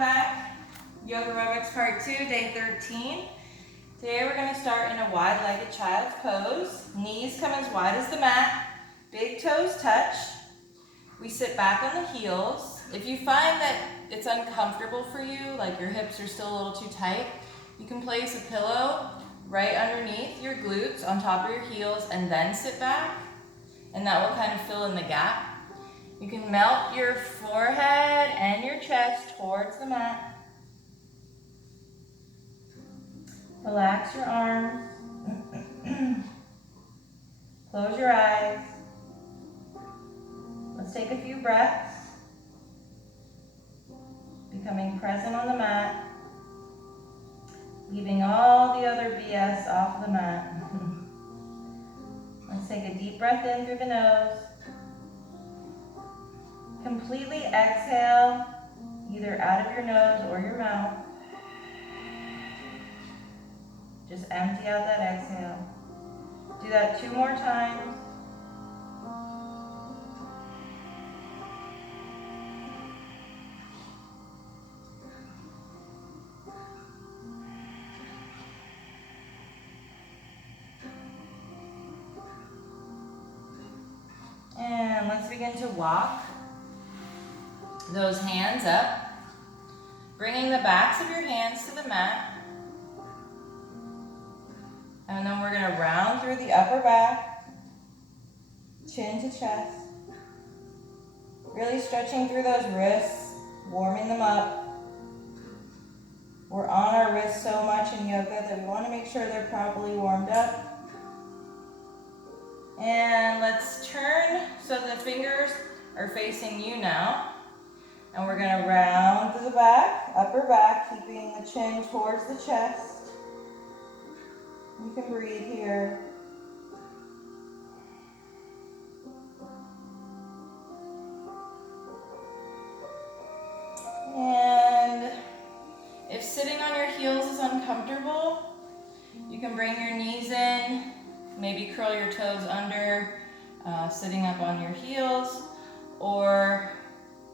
back. Yogarobix Part 2, Day 13. Today we're going to start in a wide-legged child's pose. Knees come as wide as the mat. Big toes touch. We sit back on the heels. If you find that it's uncomfortable for you, like your hips are still a little too tight, you can place a pillow right underneath your glutes on top of your heels and then sit back, and that will kind of fill in the gap. You can melt your forehead and your chest towards the mat. Relax your arms. Close your eyes. Let's take a few breaths. Becoming present on the mat. Leaving all the other BS off the mat. Let's take a deep breath in through the nose. Completely exhale, either out of your nose or your mouth. Just empty out that exhale. Do that 2 more times. And let's begin to walk those hands up, bringing the backs of your hands to the mat. And then we're going to round through the upper back, chin to chest. Really stretching through those wrists, warming them up. We're on our wrists so much in yoga that we want to make sure they're properly warmed up. And let's turn so the fingers are facing you now. And we're going to round to the back, upper back, keeping the chin towards the chest. You can breathe here. And if sitting on your heels is uncomfortable, you can bring your knees in, maybe curl your toes under, sitting up on your heels, or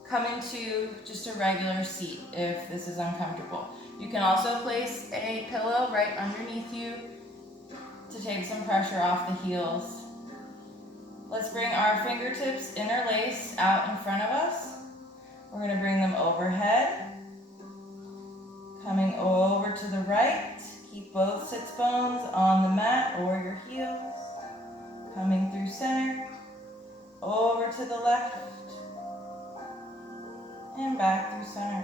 come into just a regular seat if this is uncomfortable. You can also place a pillow right underneath you to take some pressure off the heels. Let's bring our fingertips interlace out in front of us. We're going to bring them overhead, coming over to the right. Keep both sits bones on the mat or your heels, coming through center, over to the left, and back through center.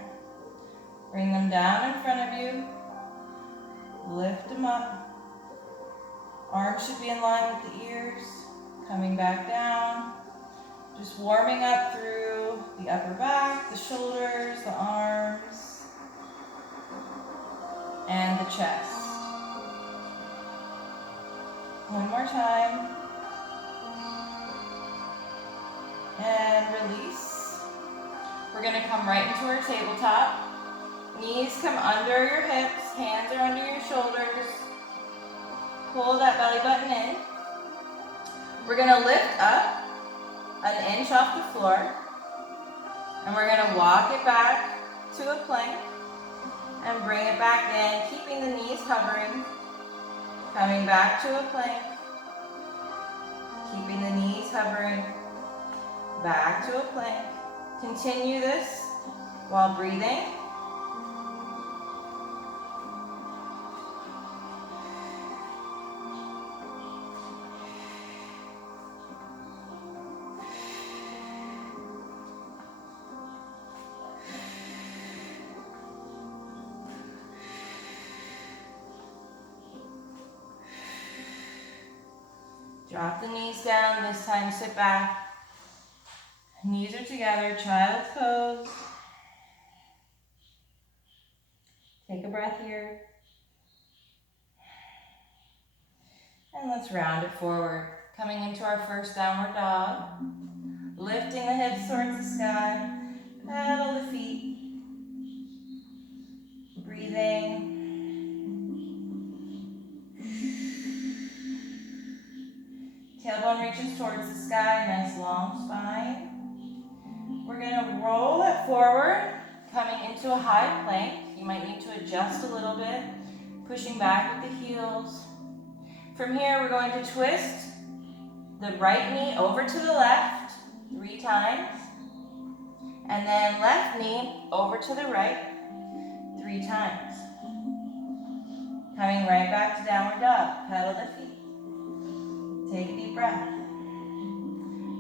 Bring them down in front of you, lift them up. Arms should be in line with the ears, coming back down. Just warming up through the upper back, the shoulders, the arms, and the chest. One more time. And release. We're going to come right into our tabletop. Knees come under your hips, hands are under your shoulders. Pull that belly button in. We're going to lift up 1 inch off the floor. And we're going to walk it back to a plank and bring it back in, keeping the knees hovering. Coming back to a plank. Keeping the knees hovering. Back to a plank. Continue this while breathing. Drop the knees down, this time sit back. Knees are together, child's pose. Take a breath here. And let's round it forward. Coming into our first downward dog. Lifting the hips towards the sky. Pedal the feet. Breathing. Tailbone reaches towards the sky, nice long spine. We're going to roll it forward, coming into into a high plank. You might need to adjust a little bit, pushing back with the heels. From here, we're going to twist the right knee over to the left 3 times, and then left knee over to the right 3 times. Coming right back to downward dog, pedal the feet. Take a deep breath.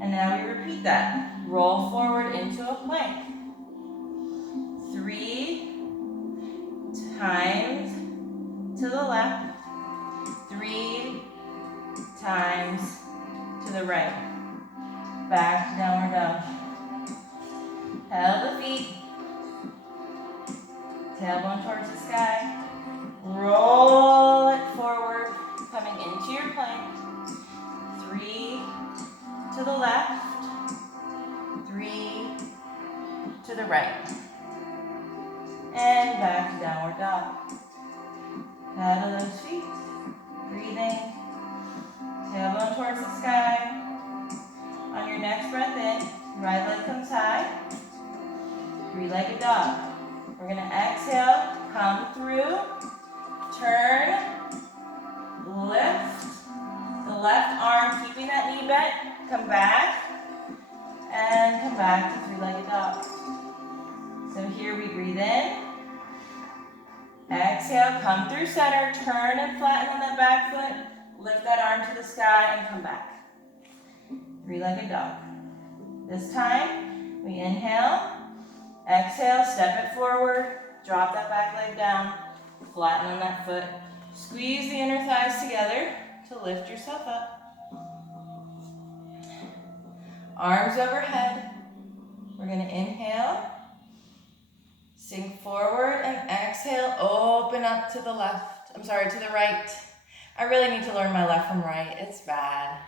And now we repeat that. Roll forward into a plank. 3 times to the left, 3 times to the right. Back to downward dog. Pedal the feet. Tailbone towards the sky. Roll it forward, coming into your plank. 3 to the left, 3 to the right. And back to downward dog. Pedal those feet. Breathing. Tailbone towards the sky. On your next breath in, right leg comes high. 3-legged dog. We're going to exhale, come through, turn, lift. The left arm, keeping that knee bent, come back, and come back to 3-legged dog. So here we breathe in. Exhale, come through center, turn and flatten on that back foot, lift that arm to the sky, and come back. 3-legged dog. This time, we inhale, exhale, step it forward, drop that back leg down, flatten on that foot, squeeze the inner thighs together to lift yourself up. Arms overhead. We're going to inhale, sink forward, and exhale, open up to the left. To the right. I really need to learn my left from right. It's bad.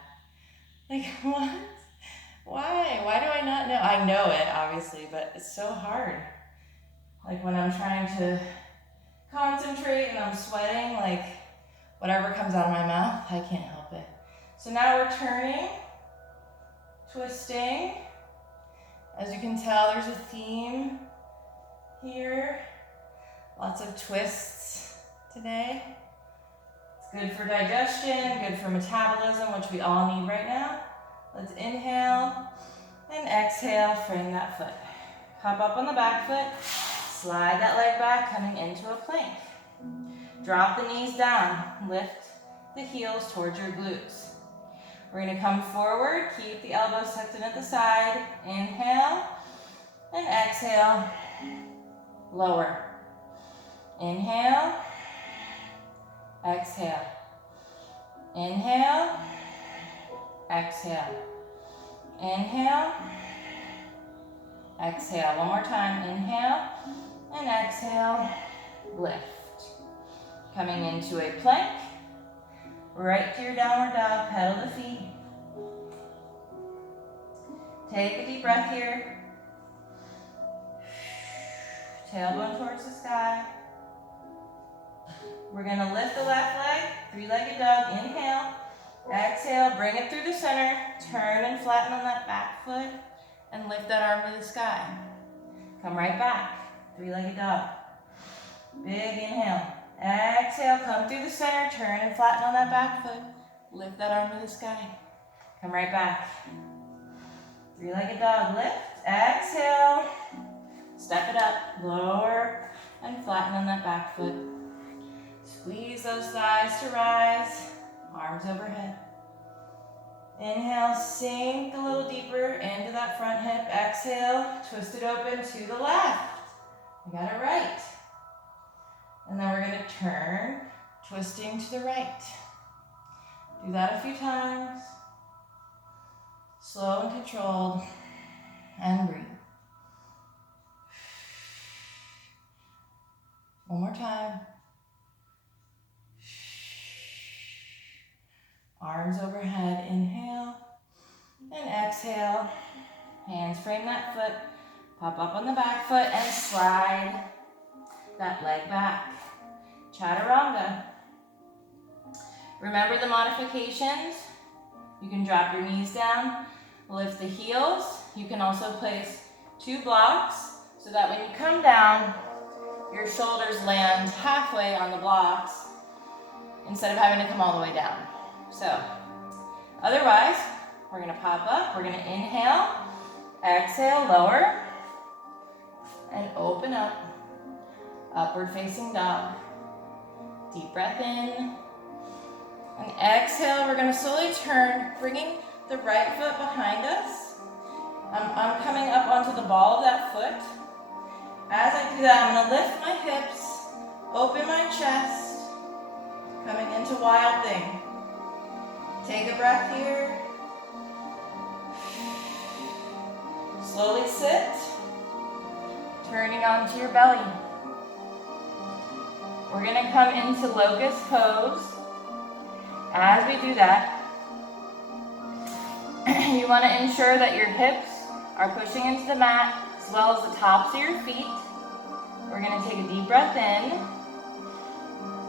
Like, what? Why? Why do I not know? I know it, obviously, but it's so hard. Like when I'm trying to concentrate and I'm sweating, like whatever comes out of my mouth, I can't help it. So now we're turning, twisting. As you can tell, there's a theme here. Lots of twists today. It's good for digestion, good for metabolism, which we all need right now. Let's inhale and exhale, frame that foot. Hop up on the back foot, slide that leg back, coming into a plank. Drop the knees down, lift the heels towards your glutes. We're going to come forward, keep the elbows tucked in at the side. Inhale and exhale, lower. Inhale, exhale. Inhale, exhale. Inhale, exhale. One more time. Inhale and exhale, lift. Coming into a plank. Right to your downward dog, pedal the feet. Take a deep breath here. Tailbone towards the sky. We're going to lift the left leg, 3-legged dog. Inhale, exhale, bring it through the center. Turn and flatten on that back foot and lift that arm to the sky. Come right back, 3-legged dog. Big inhale. Exhale, come through the center, turn and flatten on that back foot. Lift that arm to the sky. Come right back. 3-legged dog, lift. Exhale. Step it up, lower, and flatten on that back foot. Squeeze those thighs to rise, arms overhead. Inhale, sink a little deeper into that front hip. Exhale, twist it open to the left. You got it right. And then we're going to turn, twisting to the right. Do that a few times. Slow and controlled. And breathe. One more time. Arms overhead. Inhale and exhale. Hands frame that foot. Pop up on the back foot and slide that leg back. Chaturanga. Remember the modifications. You can drop your knees down, lift the heels. You can also place 2 blocks so that when you come down, your shoulders land halfway on the blocks instead of having to come all the way down. So, otherwise, we're gonna pop up, we're gonna inhale, exhale, lower, and open up, upward facing dog. Deep breath in, and exhale, we're gonna slowly turn, bringing the right foot behind us. I'm coming up onto the ball of that foot. As I do that, I'm gonna lift my hips, open my chest, coming into wild thing. Take a breath here. Slowly sit, turning onto your belly. We're gonna come into locust pose. As we do that, you wanna ensure that your hips are pushing into the mat as well as the tops of your feet. We're gonna take a deep breath in,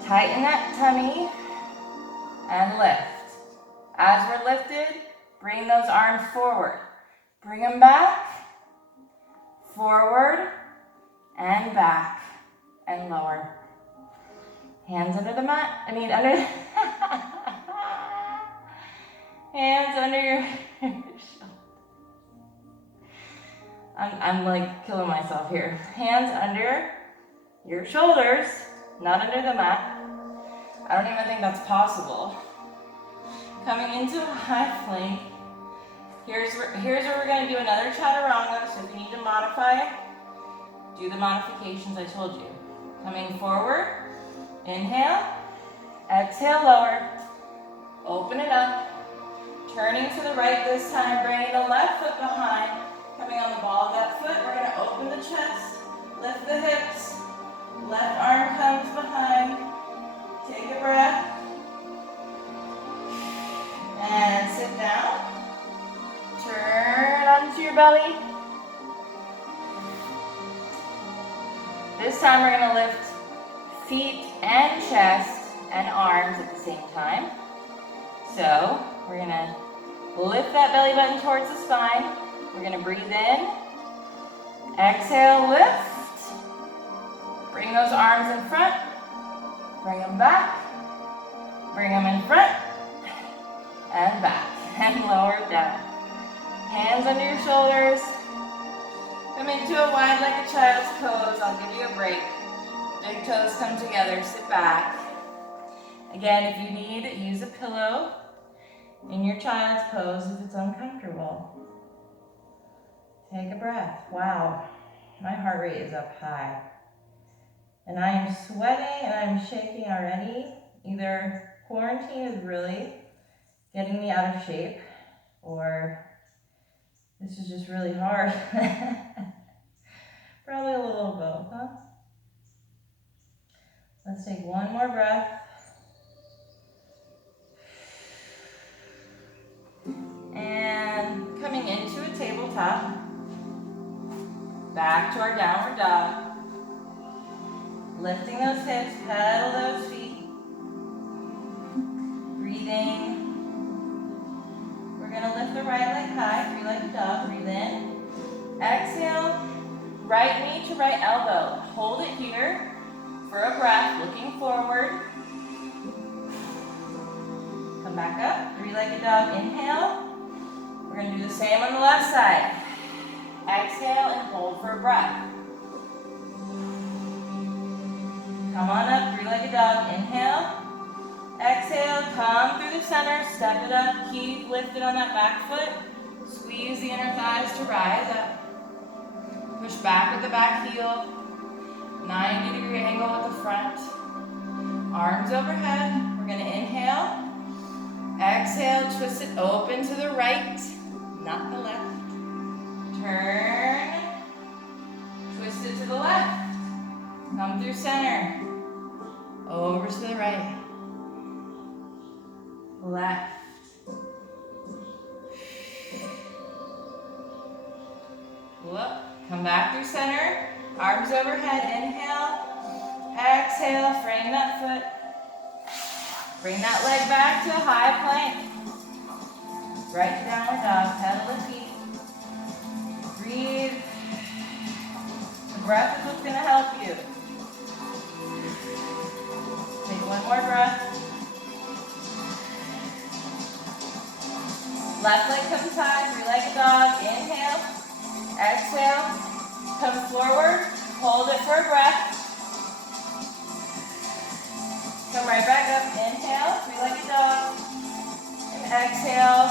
tighten that tummy, and lift. As we're lifted, bring those arms forward. Bring them back, forward, and back, and lower. Hands under the mat, under, hands under your shoulder. I'm like killing myself here. Hands under your shoulders, not under the mat. I don't even think that's possible. Coming into a high plank. Here's where we're gonna do another chaturanga, so if you need to modify, do the modifications I told you. Coming forward, inhale, exhale, lower, open it up, turning to the right this time, bringing the left foot behind, coming on the ball of that foot, we're gonna open the chest, lift the hips, left arm comes behind, take a breath, and sit down. Turn onto your belly. This time we're going to lift feet and chest and arms at the same time. So we're going to lift that belly button towards the spine. We're going to breathe in. Exhale, lift. Bring those arms in front. Bring them back. Bring them in front. And back. And lower down. Hands under your shoulders. Come into a wide like a child's pose. I'll give you a break. Big toes come together. Sit back. Again, if you need, use a pillow in your child's pose if it's uncomfortable. Take a breath. Wow, my heart rate is up high. And I am sweating and I'm shaking already. Either quarantine is really getting me out of shape, or this is just really hard. Probably a little of both, huh? Let's take one more breath. And coming into a tabletop. Back to our downward dog. Lifting those hips, pedal those feet. Breathing. We're gonna lift the right leg high, three-legged dog. Breathe in. Exhale, right knee to right elbow. Hold it here for a breath, looking forward. Come back up, three-legged dog, inhale. We're gonna do the same on the left side. Exhale and hold for a breath. Come on up, three-legged dog, inhale. Exhale, come through the center, step it up, keep lifted on that back foot. Squeeze the inner thighs to rise up. Push back with the back heel. 90-degree angle with the front. Arms overhead. We're gonna inhale. Exhale, twist it open to the right, not the left. Turn, twist it to the left. Come through center. Over to the right. Left. Whoop. Come back through center. Arms overhead. Inhale. Exhale. Frame that foot. Bring that leg back to a high plank. Right to downward dog. Pedal the feet. Breathe. The breath is what's going to help you. hold it for a breath. Come right back up. Inhale, three-legged dog. And exhale,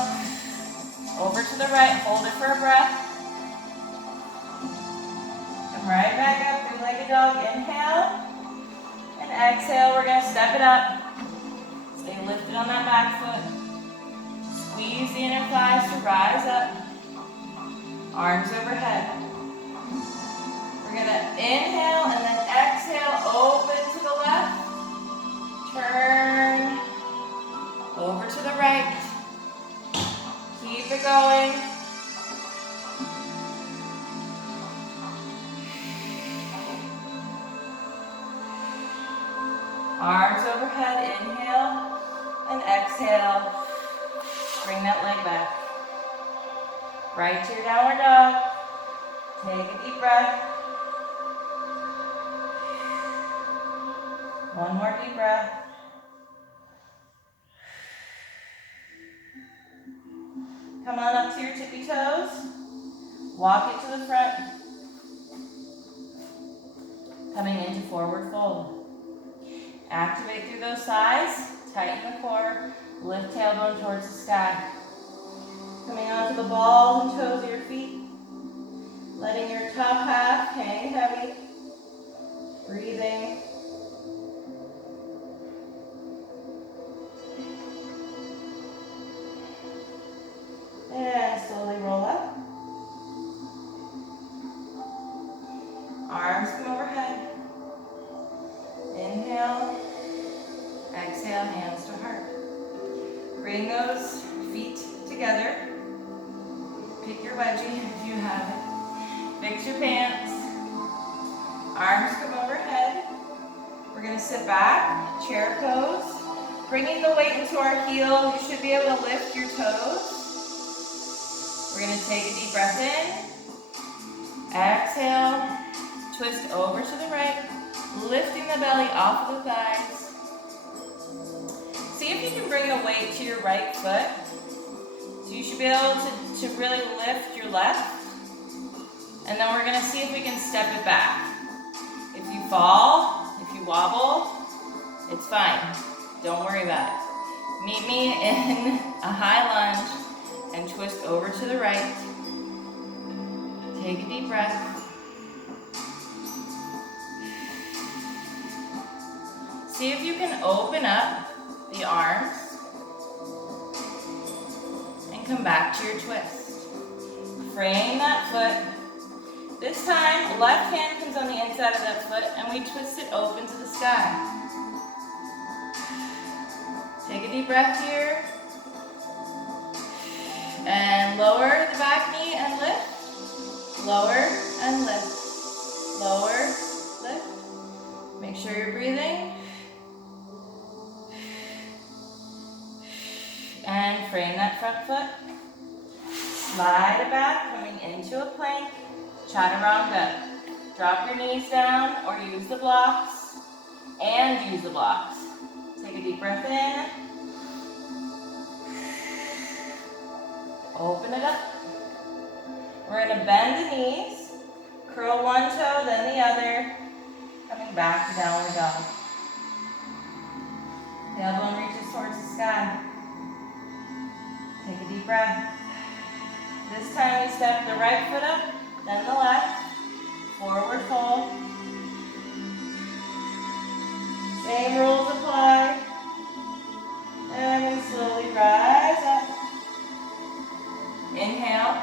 over to the right. Hold it for a breath. Come right back up, three-legged dog. Inhale. And exhale, we're going to step it up. Stay lifted on that back foot. Squeeze the inner thighs to rise up. Arms overhead. We're going to inhale and then exhale, open to the left. Turn over to the right. Keep it going. Arms overhead, inhale and exhale. Bring that leg back. Right to your downward dog. Take a deep breath. One more deep breath. Come on up to your tippy toes. Walk it to the front. Coming into forward fold. Activate through those thighs. Tighten the core. Lift tailbone towards the sky. Coming onto the balls and toes of your feet. Letting your top half hang heavy. Breathing. And slowly roll up. Arms come overhead. Inhale. Exhale, hands to heart. Bring those feet together. Pick your wedgie if you have it. Fix your pants. Arms come overhead. We're going to sit back, chair pose. Bringing the weight into our heel, you should be able to lift your toes. We're going to take a deep breath in. Exhale. Twist over to the right. Lifting the belly off of the thighs. See if you can bring the weight to your right foot. So you should be able to really lift your left. And then we're going to see if we can step it back. If you fall, if you wobble, it's fine. Don't worry about it. Meet me in a high lunge and twist over to the right. Take a deep breath. See if you can open up the arms and come back to your twist. Frame that foot. This time, left hand comes on the inside of that foot and we twist it open to the sky. Take a deep breath here. And lower the back knee and lift. Lower and lift. Lower, lift. Make sure you're breathing. And frame that front foot. Slide it back, coming into a plank. Chaturanga. Drop your knees down or use the blocks. And use the blocks. Take a deep breath in. Open it up. We're going to bend the knees. Curl one toe, then the other. Coming back to downward dog. Tailbone reaches towards the sky. Take a deep breath. This time we step the right foot up, then the left. Forward fold. Same rules apply. And we slowly rise up. Inhale.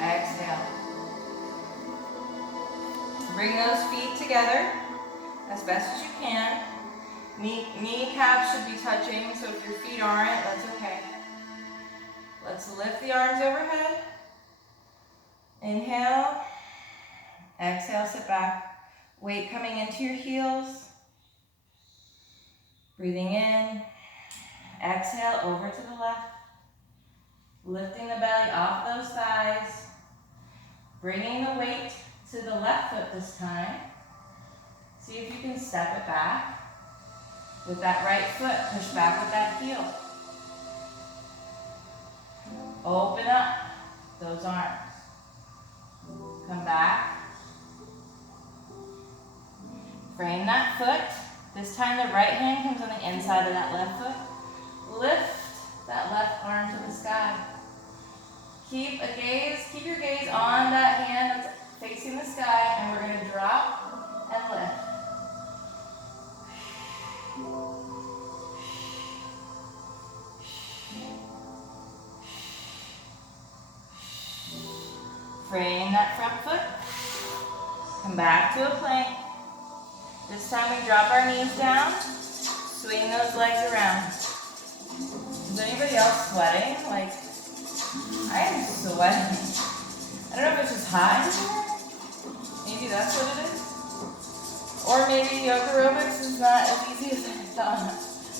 Exhale. Bring those feet together as best as you can. Kneecaps should be touching, so if your feet aren't, that's okay. Let's lift the arms overhead. Inhale. Exhale, sit back. Weight coming into your heels. Breathing in. Exhale, over to the left. Lifting the belly off those thighs. Bringing the weight to the left foot this time. See if you can step it back. With that right foot, push back with that heel. Open up those arms. Come back. Frame that foot. This time the right hand comes on the inside of that left foot. Lift that left arm to the sky. Keep your gaze on that hand that's facing the sky, and we're going to drop and lift. Frame that front foot. Come back to a plank. This time we drop our knees down, swing those legs around. Is anybody else sweating? Like, I am sweating. I don't know if it's just hot in here. Maybe that's what it is. Or maybe Yogarobix is not as easy as I thought.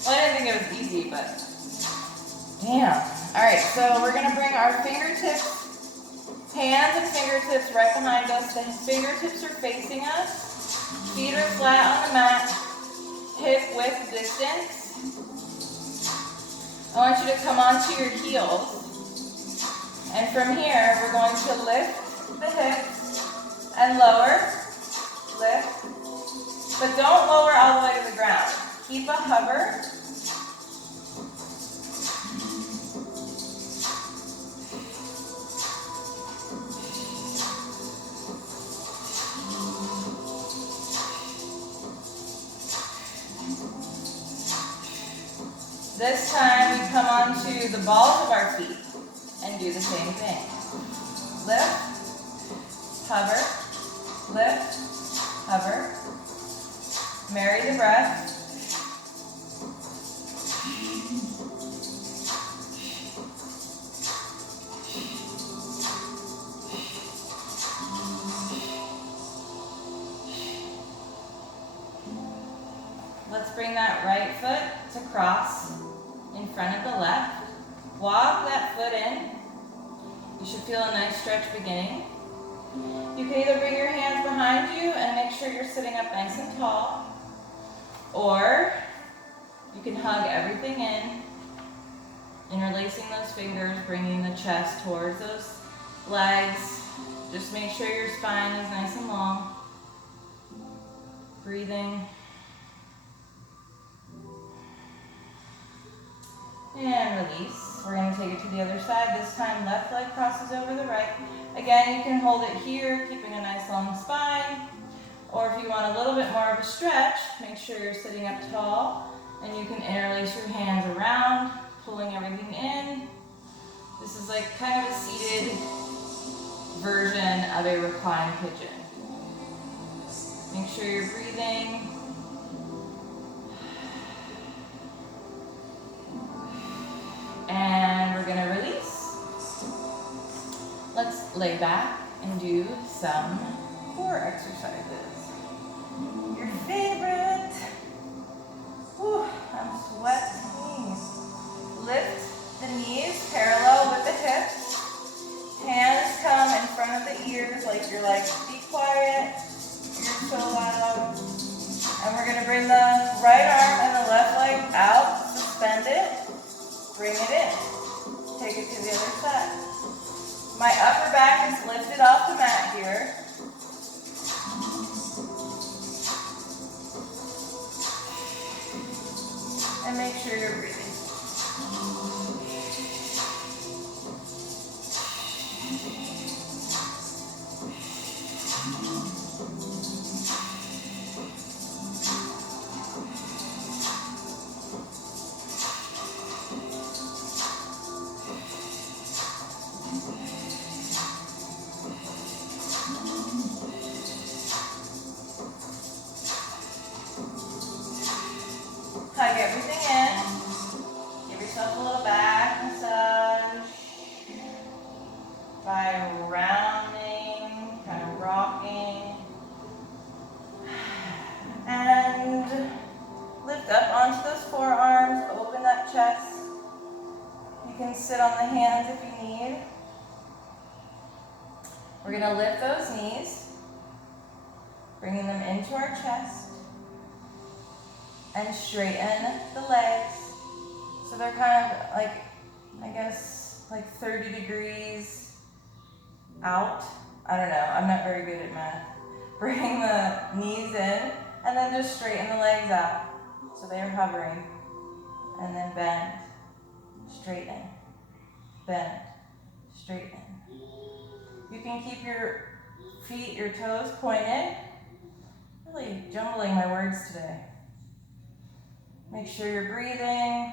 Well, I didn't think it was easy, but damn. Alright, so we're going to bring our fingertips, hands and fingertips right behind us. The fingertips are facing us. Feet are flat on the mat. Hip width distance. I want you to come onto your heels. And from here, we're going to lift the hips and lower, lift. But don't lower all the way to the ground. Keep a hover. This time we come onto the balls of our feet and do the same thing. Lift, hover, lift, hover. Marry the breath. Let's bring that right foot to cross in front of the left. Walk that foot in. You should feel a nice stretch beginning. You can either bring your hands behind you and make sure you're sitting up nice and tall, or you can hug everything in, interlacing those fingers, bringing the chest towards those legs. Just make sure your spine is nice and long. Breathing. And release. We're going to take it to the other side. This time left leg crosses over the right. Again, you can hold it here, keeping a nice long spine. Or if you want a little bit more of a stretch, make sure you're sitting up tall. And you can interlace your hands around, pulling everything in. This is like kind of a seated version of a reclined pigeon. Make sure you're breathing. And we're going to release. Let's lay back and do some core exercises. Your favorite. Whew, I'm sweating. Lift the knees parallel with the hips. Hands come in front of the ears like you're like, be quiet, you're so loud. And we're going to bring the right arm and the left leg out, suspend it. Bring it in. Take it to the other side. My upper back is lifted off the mat here. And make sure you're breathing. Hug everything in. Give yourself a little back massage by rounding, kind of rocking. And lift up onto those forearms, open that chest. You can sit on the hands if you need. We're going to lift those knees, bringing them into our chest. And straighten the legs. So they're kind of like, I guess, like 30 degrees out. I don't know, I'm not very good at math. Bring the knees in And then just straighten the legs out so they're hovering. And then bend, straighten, bend, straighten. You can keep your feet, your toes pointed. Really jumbling my words today. Make sure you're breathing.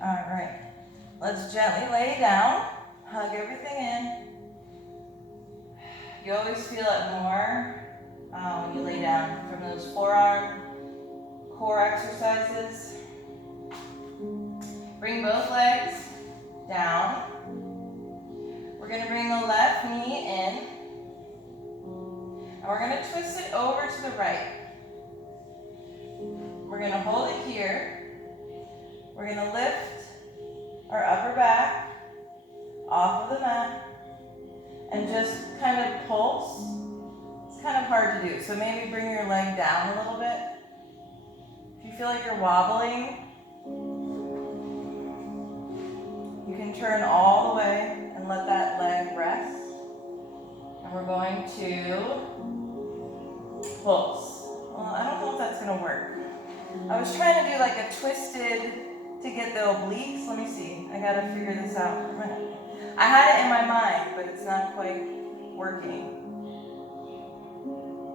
All right, let's gently lay down, hug everything in. You always feel it more when you lay down from those forearm core exercises. Bring both legs down. We're gonna bring the left knee in, and we're gonna twist it over to the right. We're gonna hold it here. We're gonna lift our upper back off of the mat and just kind of pulse. It's kind of hard to do, so maybe bring your leg down a little bit. If you feel like you're wobbling, you can turn all the way and let that leg rest. And we're going to pulse. Well, I don't know if that's gonna work. I was trying to do like a twisted to get the obliques. Let me see. I gotta figure this out. I had it in my mind, but it's not quite working.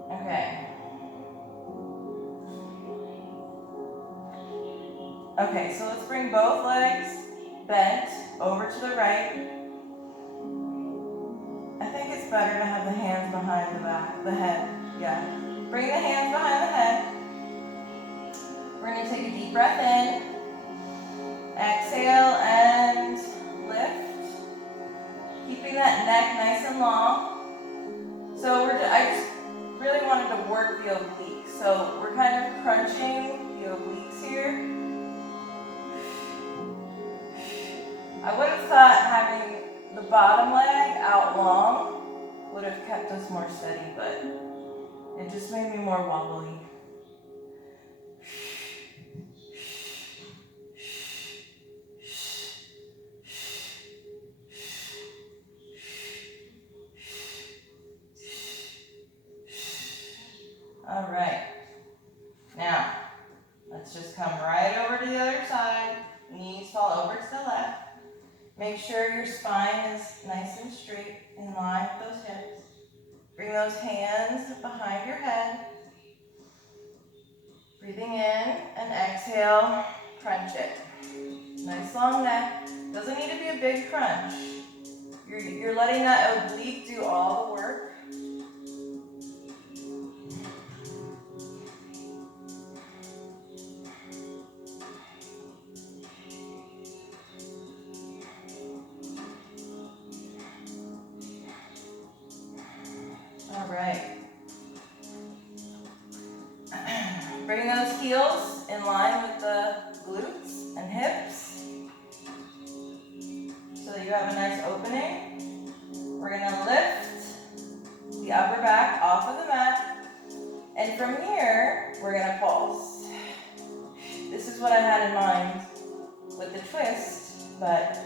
Okay. Okay, so let's bring both legs bent over to the right. I think it's better to have the hands behind the head. Yeah. Bring the hands behind the head. We're gonna take a deep breath in. Exhale and lift. Keeping that neck nice and long. So I just really wanted to work the obliques. So we're kind of crunching the obliques here. I would have thought having the bottom leg out long would have kept us more steady, but it just made me more wobbly. All right, now let's just come right over to the other side. Knees fall over to the left. Make sure your spine is nice and straight in line with those hips. Bring those hands behind your head. Breathing in and exhale, crunch it. Nice long neck. Doesn't need to be a big crunch. You're letting that oblique do all the work. All right. Bring those heels in line with the glutes and hips so that you have a nice opening. We're gonna lift the upper back off of the mat, and from here, we're gonna pulse. This is what I had in mind with the twist, but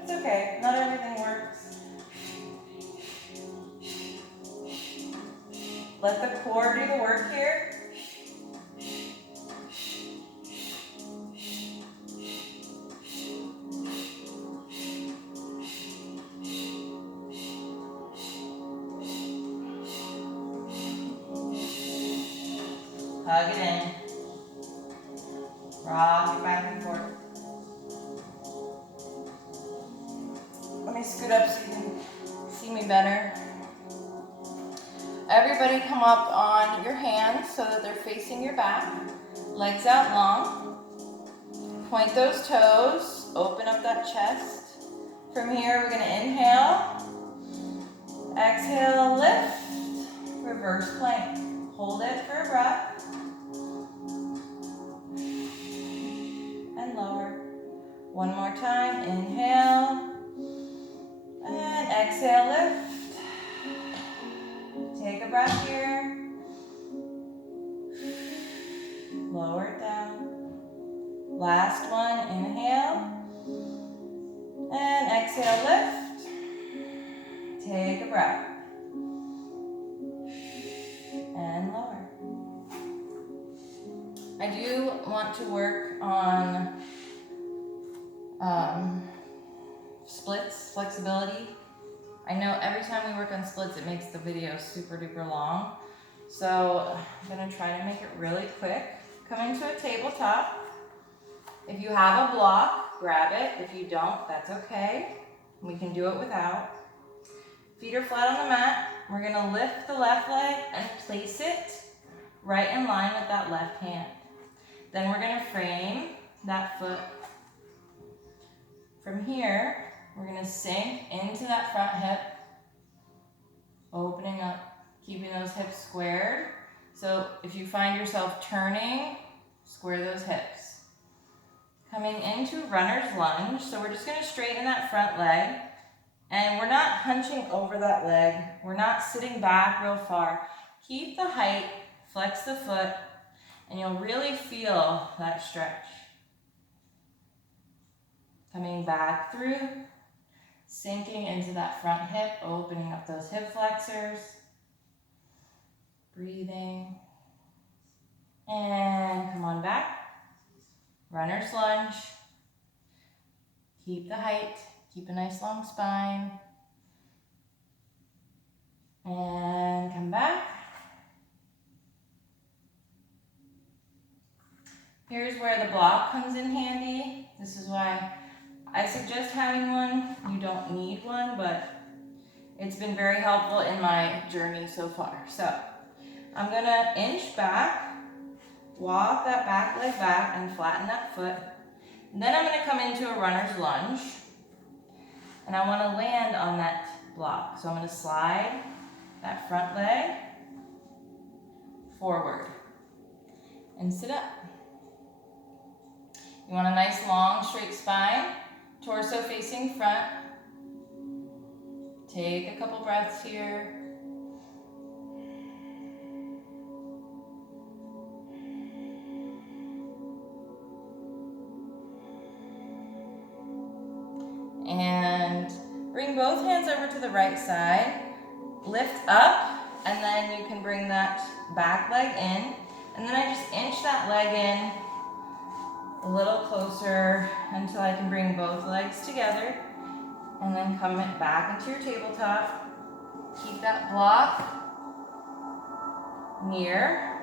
it's okay, not everything works. Let the core do the work here. Hug it in. Rock it back and forth. Let me scoot up so you can see me better. Everybody come up on your hands so that they're facing your back. Legs out long. Point those toes. Open up that chest. From here, we're going to inhale. Exhale, lift. Reverse plank. Hold it for a breath. And lower. One more time. Inhale. And exhale, lift. Take a breath here. Lower it down. Last one, inhale. And exhale, lift. Take a breath. And lower. I do want to work on splits, flexibility. I know every time we work on splits, it makes the video super duper long. So I'm gonna try to make it really quick. Come into a tabletop. If you have a block, grab it. If you don't, that's okay. We can do it without. Feet are flat on the mat. We're gonna lift the left leg and place it right in line with that left hand. Then we're gonna frame that foot. From here, we're gonna sink into that front hip, opening up, keeping those hips squared. So if you find yourself turning, square those hips. Coming into runner's lunge, so we're just gonna straighten that front leg, and we're not hunching over that leg. We're not sitting back real far. Keep the height, flex the foot, and you'll really feel that stretch. Coming back through, sinking into that front hip, opening up those hip flexors. Breathing. And come on back. Runner's lunge. Keep the height, keep a nice long spine. And come back. Here's where the block comes in handy. This is why I suggest having one. You don't need one, but it's been very helpful in my journey so far. So I'm gonna inch back, walk that back leg back and flatten that foot. And then I'm gonna come into a runner's lunge, and I wanna land on that block. So I'm gonna slide that front leg forward and sit up. You want a nice long straight spine, torso facing front. Take a couple breaths here. And bring both hands over to the right side. Lift up, and then you can bring that back leg in. And then I just inch that leg in a little closer until I can bring both legs together, and then come back into your tabletop. Keep that block near.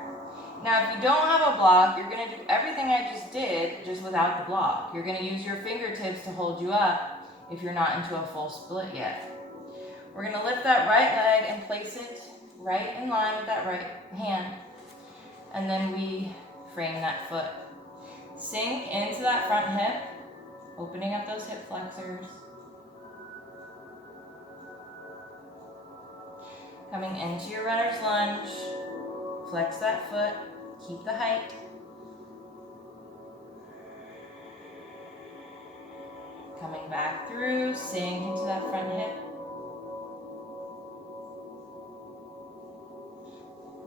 Now, if you don't have a block, you're gonna do everything I just did, just without the block. You're gonna use your fingertips to hold you up if you're not into a full split yet. We're gonna lift that right leg and place it right in line with that right hand. And then we frame that foot. Sink into that front hip, opening up those hip flexors. Coming into your runner's lunge, flex that foot, keep the height. Coming back through, sink into that front hip.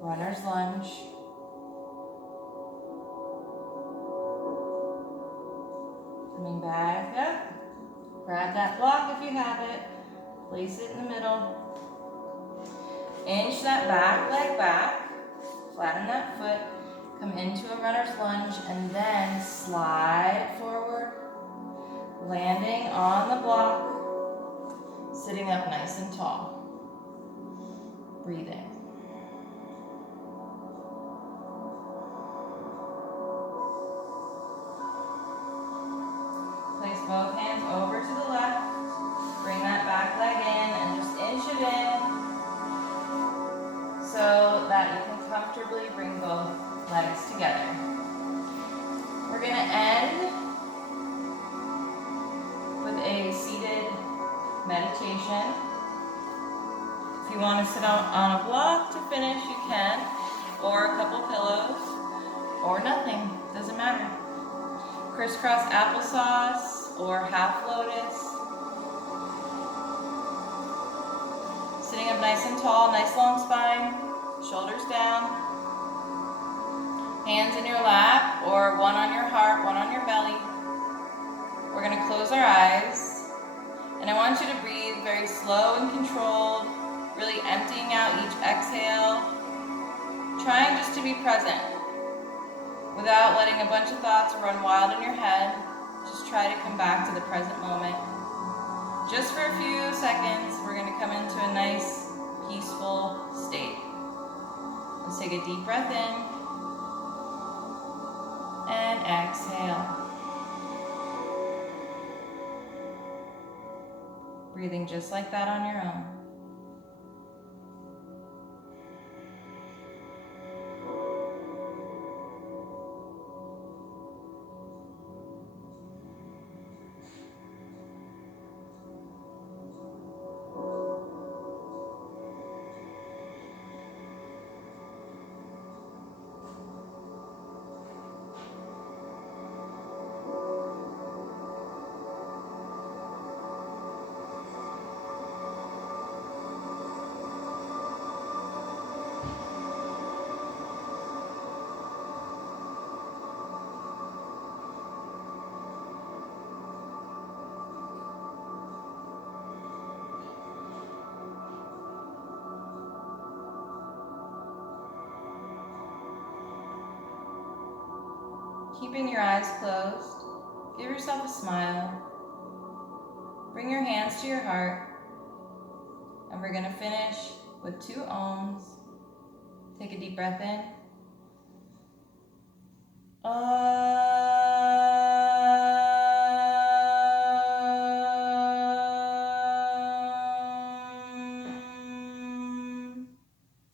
Runner's lunge. Coming back up, grab that block if you have it, place it in the middle. Inch that back leg back, flatten that foot, come into a runner's lunge, and then slide forward, landing on the block, sitting up nice and tall. Breathing. Place both hands over to the left. Bring that back leg in and just inch it in so that you can comfortably bring both legs together. We're going to end with a seated meditation. If you want to sit on a block to finish, you can, or a couple pillows, or nothing, doesn't matter. Crisscross applesauce or half lotus. up nice and tall, nice long spine, shoulders down. Hands in your lap or one on your heart, one on your belly. We're going to close our eyes. And I want you to breathe very slow and controlled, really emptying out each exhale, trying just to be present without letting a bunch of thoughts run wild in your head. Just try to come back to the present moment. Just for a few seconds, we're going to come into a nice, peaceful state. Let's take a deep breath in and exhale. Breathing just like that on your own. Keeping your eyes closed, give yourself a smile. Bring your hands to your heart. And we're going to finish with 2 ohms. Take a deep breath in.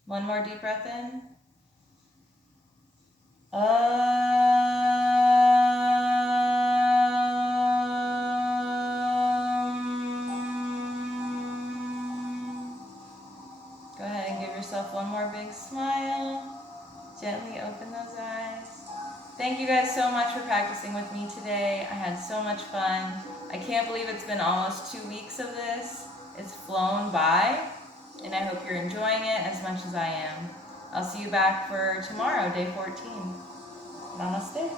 One more deep breath in. Go ahead and give yourself one more big smile. Gently open those eyes. Thank you guys so much for practicing with me today. I had so much fun. I can't believe it's been almost 2 weeks of this. It's flown by, and I hope you're enjoying it as much as I am. I'll see you back for tomorrow, day 14. Namaste.